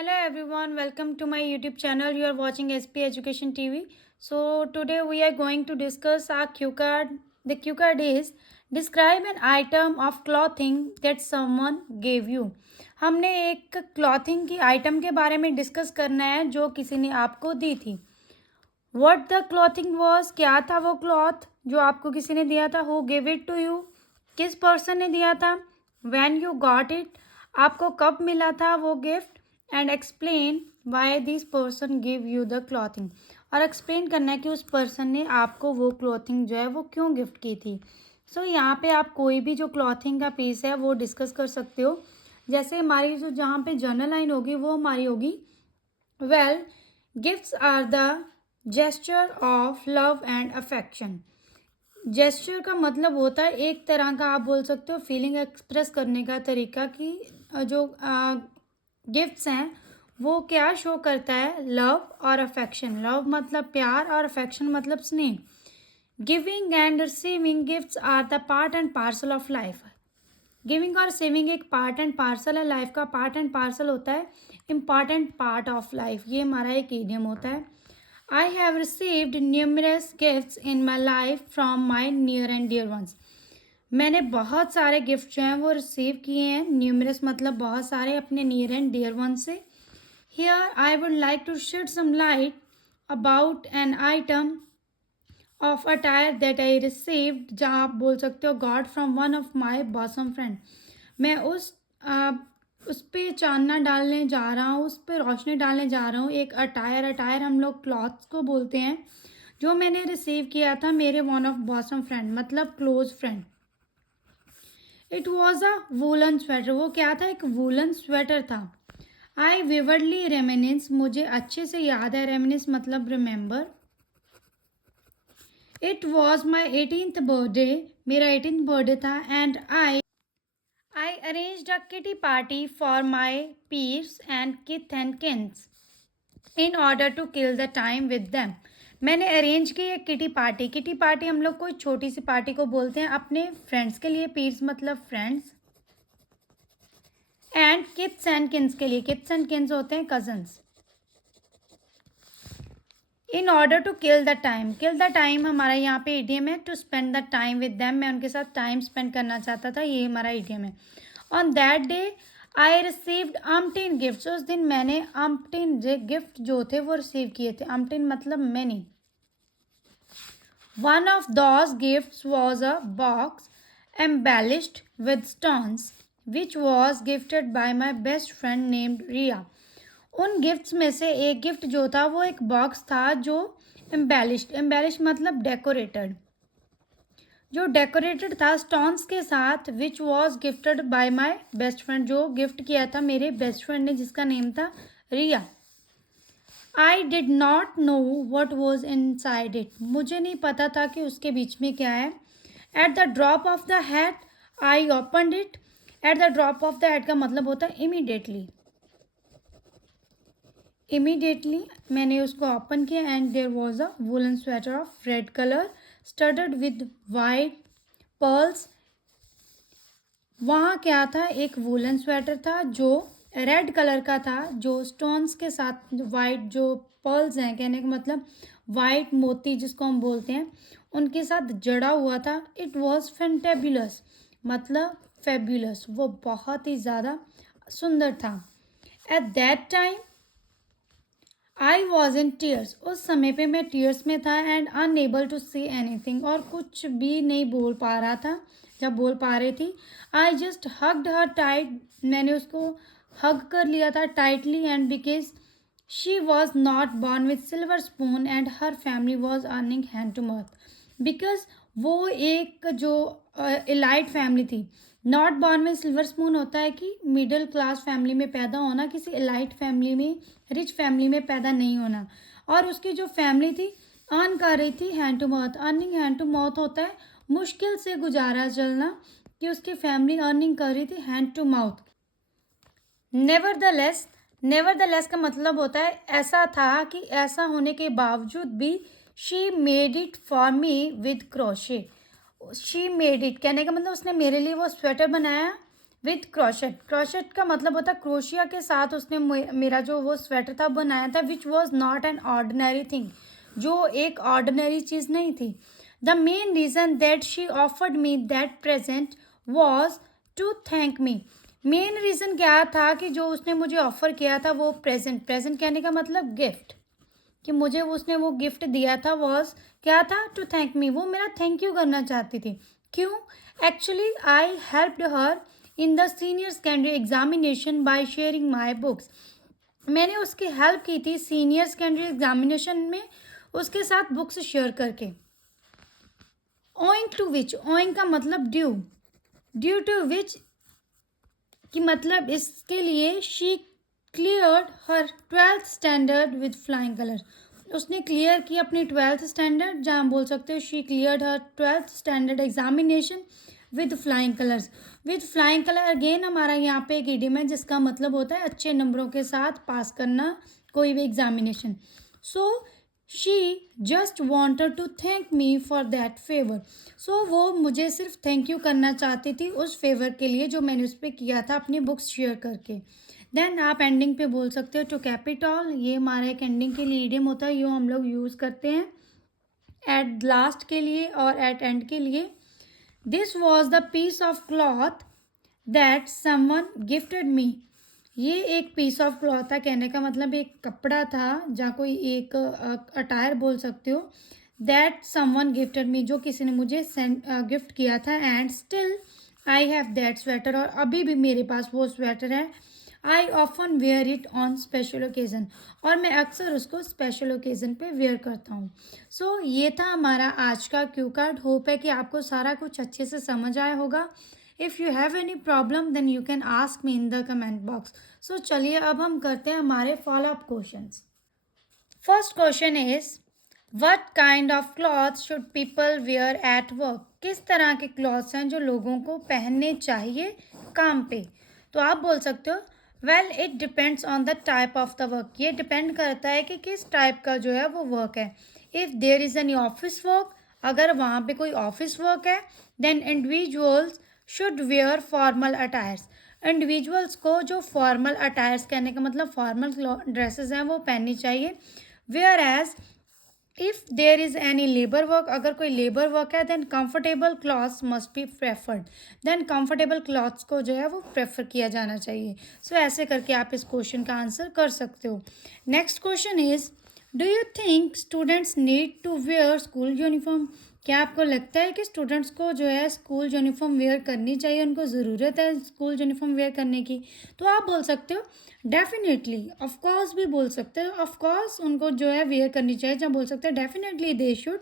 Hello everyone, welcome to my YouTube channel. You are watching SP Education TV. So today we are going to discuss our cue card. The cue card is describe an item of clothing that someone gave you. हमने एक clothing की item के बारे में discuss करना है जो किसी ने आपको दी थी. What the clothing was, क्या था वो क्लॉथ जो आपको किसी ने दिया था. Who gave it to you, किस पर्सन ने दिया था. When you got it, आपको कब मिला था वो gift. And explain why this person give you the clothing, और एक्सप्लेन करना है कि उस पर्सन ने आपको वो क्लॉथिंग जो है वो क्यों गिफ्ट की थी. सो यहाँ पे आप कोई भी जो क्लॉथिंग का पीस है वो डिस्कस कर सकते हो. जैसे हमारी जो जहाँ पे जर्नल लाइन होगी वो हमारी होगी well gifts are the gesture of love and affection. Gesture का मतलब होता है एक तरह का आप बोल सकते हो फीलिंग एक्सप्रेस करने का तरीका कि जो गिफ्ट्स हैं वो क्या शो करता है, लव और अफेक्शन. लव मतलब प्यार और अफेक्शन मतलब स्नेह. Giving and receiving gifts are the part and parcel of life. Giving और रिसीविंग एक पार्ट एंड पार्सल है लाइफ का. पार्ट एंड पार्सल होता है इम्पॉर्टेंट पार्ट ऑफ लाइफ. ये हमारा एक इडियम होता है. I have received numerous gifts in my life from my near and dear ones. मैंने बहुत सारे गिफ्ट जो हैं वो रिसीव किए हैं. न्यूमरस मतलब बहुत सारे, अपने नियर एंड डियर वन से. Here I would like to shed some light about an item of attire that I received, जहाँ आप बोल सकते हो got from one of my bosom friend. मैं उस पे चांदना डालने जा रहा हूँ, उस पे रोशनी डालने जा रहा हूँ. एक अटायर हम लोग क्लॉथ्स को बोलते हैं, जो मैंने रिसीव किया था मेरे वन ऑफ बॉसम फ्रेंड मतलब close friend. It was a woollen sweater. वो क्या था, एक वूलन स्वेटर था. आई विवर्डली रेमिनेंस, मुझे अच्छे से याद है. रेमिनेंस मतलब remember. It was my 18th birthday, मेरा 18th बर्थडे था. And I arranged a kitty party for my peers and kith and kins in order to kill the time with them. मैंने arrange की एक kitty party. Kitty party हम लोग कोई छोटी सी party को बोलते हैं अपने फ्रेंड्स के लिए. पीर्स मतलब friends. And kids and kins के लिए. किड्स एंड किन्स होते हैं cousins. In order to kill the time. Kill the time हमारा यहाँ पे इडियम है. To spend the time with them, मैं उनके साथ टाइम स्पेंड करना चाहता था, ये हमारा इडियम है. On that day I received umpteen gifts. उस दिन मैंने अम्पटीन गिफ्ट जो थे वो रिसीव किए थे. अम्पटीन मतलब many. One of those gifts was a box embellished with stones which was gifted by my best friend named Riya. उन गिफ्ट्स में से एक गिफ्ट जो था वो एक बॉक्स था जो एम्बेलिश्ड मतलब डेकोरेटेड, जो डेकोरेटेड था स्टोन्स के साथ. Which was gifted by my best friend, जो गिफ्ट किया था मेरे बेस्ट फ्रेंड ने जिसका नेम था Riya. I did not know what was inside it. मुझे नहीं पता था कि उसके बीच में क्या है. At the drop of the hat I opened it. At the drop of the hat का मतलब होता है इमीडिएटली. इमीडिएटली मैंने उसको ओपन किया and there was a woollen sweater of red colour studded with white pearls. वहाँ क्या था, एक वुलन स्वेटर था जो रेड कलर का था, जो स्टोन्स के साथ वाइट जो पर्ल्स हैं, कहने का मतलब वाइट मोती जिसको हम बोलते हैं, उनके साथ जड़ा हुआ था. इट वॉज फैंटेबुलस मतलब फेब्युलस, वो बहुत ही ज़्यादा सुंदर था. At that time I was in tears. उस समय पे मैं टीयर्स में था. And unable to see anything, और कुछ भी नहीं बोल पा रहा था जब बोल पा रही थी. I just hugged her tight. मैंने उसको हग कर लिया था tightly. And because she was not born with silver spoon and her family was earning hand to mouth. Because वो एक जो एलाइट फैमिली थी. Not born with silver spoon होता है कि मिडिल क्लास फैमिली में पैदा होना, किसी एलाइट फैमिली में, रिच फैमिली में पैदा नहीं होना. और उसकी जो फैमिली थी अर्न कर रही थी hand to mouth. Earning hand to mouth होता है मुश्किल से गुजारा चलना, कि उसकी फैमिली अर्निंग कर रही थी hand to mouth. Nevertheless का मतलब होता है ऐसा था कि ऐसा होने के बावजूद भी she made it for me with crochet. She made it कहने का मतलब उसने मेरे लिए वो स्वेटर बनाया विथ क्रोशेट। क्रोशेट का मतलब होता है क्रोशिया के साथ उसने मेरा जो वो स्वेटर था बनाया था, which was not an ordinary thing, जो एक ऑर्डिनरी चीज़ नहीं थी। The main reason that she offered me that present was to thank me. Main reason क्या था कि जो उसने मुझे ऑफ़र किया था वो प्रेजेंट, प्रेजेंट कहने का मतलब गिफ्ट, कि मुझे उसने वो गिफ्ट दिया था, वॉज क्या था, टू थैंक मी, वो मेरा थैंक यू करना चाहती थी। क्यों? Actually I helped her in the senior secondary examination by sharing my books. मैंने उसकी हेल्प की थी सीनियर सेकेंडरी एग्जामिनेशन में उसके साथ बुक्स शेयर करके। ओइंग टू विच, ओइंग का मतलब ड्यू, ड्यू टू विच कि मतलब इसके लिए she cleared her 12th standard with flying colour. उसने क्लियर की अपनी 12th स्टैंडर्ड, जहाँ बोल सकते हो she cleared her 12th standard examination with flying colours. With flying colour again हमारा यहाँ पे एक इडियम है जिसका मतलब होता है अच्छे नंबरों के साथ पास करना कोई भी examination. So she just wanted to thank me for that favour. So वो मुझे सिर्फ थैंक यू करना चाहती थी उस फेवर के लिए जो मैंने उस पर किया था अपनी बुक्स शेयर करके। देन आप एंडिंग पे बोल सकते हो टू कैपिटल, ये हमारा एक एंडिंग के लिए इडियम होता है, ये हम लोग यूज़ करते हैं एट लास्ट के लिए और एट एंड के लिए। This was the piece of cloth that someone gifted me. ये एक पीस ऑफ क्लॉथ था, कहने का मतलब एक कपड़ा था, जहाँ कोई एक अटायर बोल सकते हो। दैट समवन गिफ्टेड मी, जो किसी ने मुझे गिफ्ट किया था। And still I have that sweater, और अभी भी मेरे पास वो स्वेटर है। I often wear it on special occasion, और मैं अक्सर उसको स्पेशल ओकेज़न पे वेयर करता हूँ। सो ये था हमारा आज का क्यू कार्ड। होप है कि आपको सारा कुछ अच्छे से समझ आया होगा। If you have any problem then you can ask me in the comment box. So चलिए अब हम करते हैं हमारे follow up questions. First question is what kind of cloth should people wear at work. किस तरह के क्लॉथ्स हैं जो लोगों को पहनने चाहिए काम पे। तो आप बोल सकते हो well it depends on the type of the work. ये डिपेंड करता है कि किस टाइप का जो है वो वर्क है। If there is any office work, अगर वहाँ पे कोई ऑफिस वर्क है, then individuals should wear formal attires. Individuals को जो फॉर्मल अटायर्स, कहने का मतलब फॉर्मल ड्रेसेस हैं, वो पहननी चाहिए। Whereas if there is any labour work, अगर कोई लेबर वर्क है, then comfortable clothes must be preferred. Then comfortable clothes को जो है वो प्रेफर किया जाना चाहिए। सो ऐसे करके आप इस क्वेश्चन का आंसर कर सकते हो। Next question is do you think students need to wear school uniform. क्या आपको लगता है कि स्टूडेंट्स को जो है स्कूल यूनिफॉर्म वेयर करनी चाहिए, उनको ज़रूरत है स्कूल यूनिफॉर्म वेयर करने की। तो आप बोल सकते हो डेफिनेटली, ऑफ कोर्स भी बोल सकते हो, ऑफ कोर्स उनको जो है वेयर करनी चाहिए। जहाँ बोल सकते हैं डेफिनेटली दे शुड,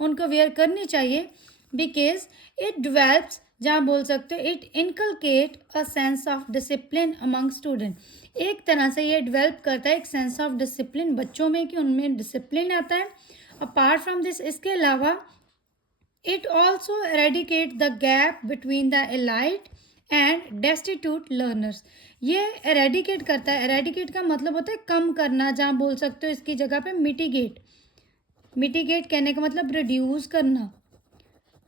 उनको वेयर करनी चाहिए। बिकॉज इट डेवलप्स, जहाँ बोल सकते हो it inculcate a sense of discipline among student. एक तरह से ये डेवलप करता है एक सेंस ऑफ डिसिप्लिन बच्चों में, कि उनमें डिसिप्लिन आता है। अपार्ट फ्रॉम दिस, इसके अलावा it also eradicate the gap between the elite and destitute learners. ये एरेडिकेट करता है, एरेडिकेट का मतलब होता है कम करना, जहाँ बोल सकते हो इसकी जगह पे मिटिगेट। मिटिगेट कहने का मतलब रिड्यूस करना,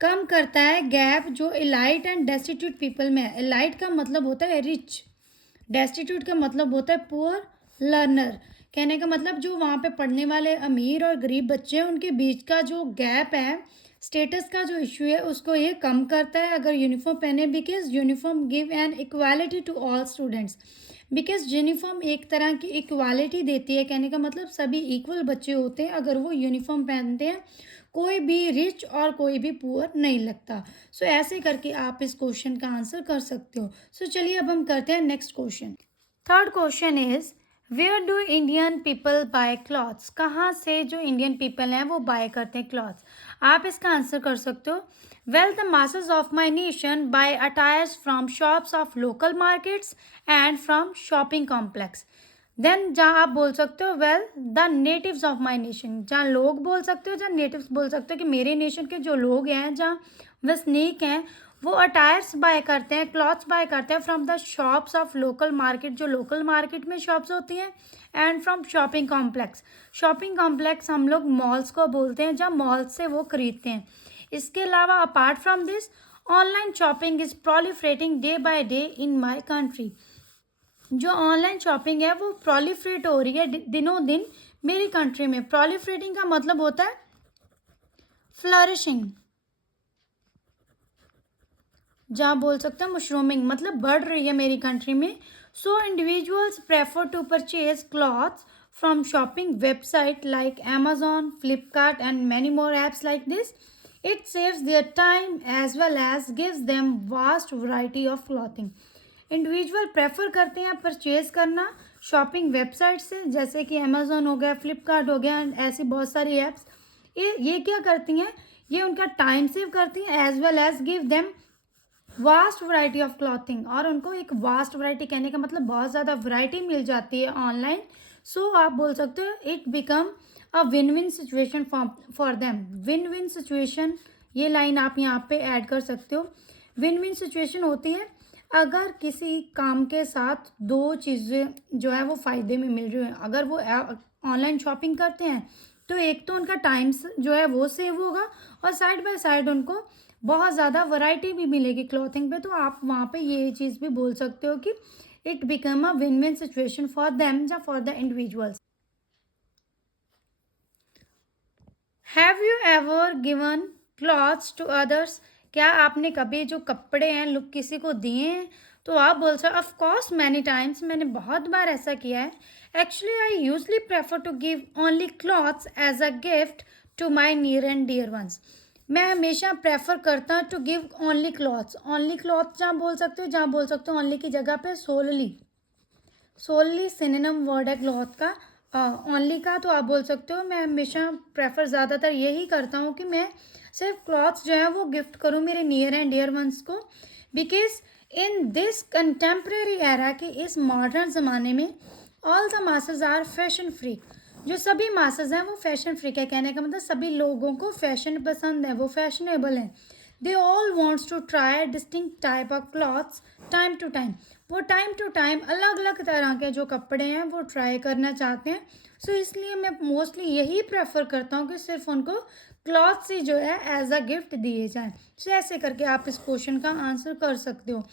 कम करता है गैप जो एलाइट एंड डेस्टिट्यूट पीपल में है। एलाइट का मतलब होता है रिच, डेस्टिट्यूट का मतलब होता है पुअर लर्नर। कहने का मतलब जो वहाँ पे पढ़ने वाले अमीर और गरीब बच्चे हैं उनके बीच का जो गैप है, स्टेटस का जो इशू है, उसको ये कम करता है अगर यूनिफॉर्म पहने। Because uniform give an equality to all students. Because uniform एक तरह की इक्वालिटी देती है, कहने का मतलब सभी इक्वल बच्चे होते हैं अगर वो यूनिफॉर्म पहनते हैं, कोई भी रिच और कोई भी पुअर नहीं लगता। सो ऐसे करके आप इस क्वेश्चन का आंसर कर सकते हो। सो चलिए अब हम करते हैं next question. Third question is where do Indian people buy clothes. कहाँ से जो इंडियन पीपल हैं वो बाय करते हैं क्लॉथ्स। आप इसका आंसर कर सकते हो well the masses of my nation buy attires from shops of local markets and from shopping complex. Then जहाँ आप बोल सकते हो well the natives of my nation, जहाँ लोग बोल सकते हो, जहाँ नेटिव्स बोल सकते हो कि मेरे नेशन के जो लोग हैं, जहाँ वसनीक हैं, वो अटायर्स बाय करते हैं, क्लॉथ्स बाय करते हैं from the shops of local market, जो लोकल मार्केट में शॉप्स होती हैं, and from shopping complex. Shopping complex हम लोग मॉल्स को बोलते हैं, जहाँ मॉल से वो खरीदते हैं। इसके अलावा apart from this online shopping is proliferating day by day in my country. जो ऑनलाइन शॉपिंग है वो proliferate हो रही है दिनों दिन मेरी कंट्री में। proliferating का मतलब होता है फ्लरिशिंग, जहाँ बोल सकते हैं मशरूमिंग, मतलब बढ़ रही है मेरी कंट्री में। So individuals prefer to purchase clothes from shopping website like Amazon, Flipkart and many more apps like this. It saves their time as well as gives them vast variety of clothing. Individual prefer करते हैं purchase करना shopping website से, जैसे कि Amazon हो गया, फ्लिपकार्ट हो गया, ऐसी बहुत सारी ऐप्स। ये क्या करती हैं, ये उनका टाइम सेव करती हैं as well as give them vast variety of clothing, और उनको एक वास्ट वैरायटी कहने का मतलब बहुत ज़्यादा वैरायटी मिल जाती है ऑनलाइन। सो आप बोल सकते हो it become a win win situation for them. Win win situation, ये लाइन आप यहाँ पे ऐड कर सकते हो। विन विन सिचुएशन होती है अगर किसी काम के साथ दो चीज़ें जो है वो फ़ायदे में मिल रही हैं। अगर वो ऑनलाइन शॉपिंग करते हैं तो एक तो उनका टाइम जो है वो सेव होगा, और साइड बाय साइड उनको बहुत ज़्यादा वैरायटी भी मिलेगी क्लॉथिंग पे। तो आप वहाँ पे ये चीज़ भी बोल सकते हो कि it become a win win situation for them या for the individuals. Have you ever given clothes to others? क्या आपने कभी जो कपड़े हैं लुक किसी को दिए हैं? तो आप बोल सकते ऑफ कोर्स मैनी टाइम्स, मैंने बहुत बार ऐसा किया है। Actually I usually prefer to give only clothes as a gift to my near and dear ones. मैं हमेशा प्रेफर करता हूँ to give only clothes. Only clothes जहाँ बोल सकते हो, जहाँ बोल सकते हो ओनली की जगह पे सोलली, सोलली सिनोनिम वर्ड है क्लॉथ का, ओनली का। तो आप बोल सकते हो मैं हमेशा प्रेफर ज़्यादातर यही करता हूँ कि मैं सिर्फ क्लॉथ्स जो है वो गिफ्ट करूँ मेरे नियर एंड डियर वंस को। Because in this contemporary era के इस मॉडर्न ज़माने में all the masses are fashion freak. जो सभी मासेस हैं वो फैशन फ्रीक है, कहने का मतलब सभी लोगों को फैशन पसंद है, वो फैशनेबल हैं। They all wants to try distinct type of clothes time to time. वो टाइम टू टाइम अलग अलग तरह के जो कपड़े हैं वो ट्राई करना चाहते हैं। सो इसलिए मैं मोस्टली यही प्रेफर करता हूँ कि सिर्फ उनको क्लॉथ्स ही जो है एज अ गिफ्ट दिए जाएं। सो ऐसे करके आप इस क्वेश्चन का आंसर कर सकते हो।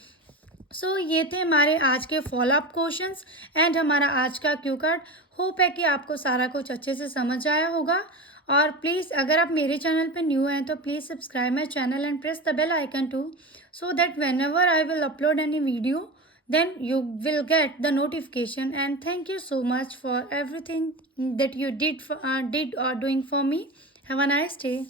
सो ये थे हमारे आज के फॉलोअप क्वेश्चंस एंड हमारा आज का क्यू कार्ड। होप है कि आपको सारा कुछ अच्छे से समझ आया होगा। और प्लीज़ अगर आप मेरे चैनल पे न्यू हैं तो please subscribe my channel and press the bell icon too, so that whenever I will upload any video, then you will get the notification. And thank you so much for everything that you did or doing for me. Have a nice day.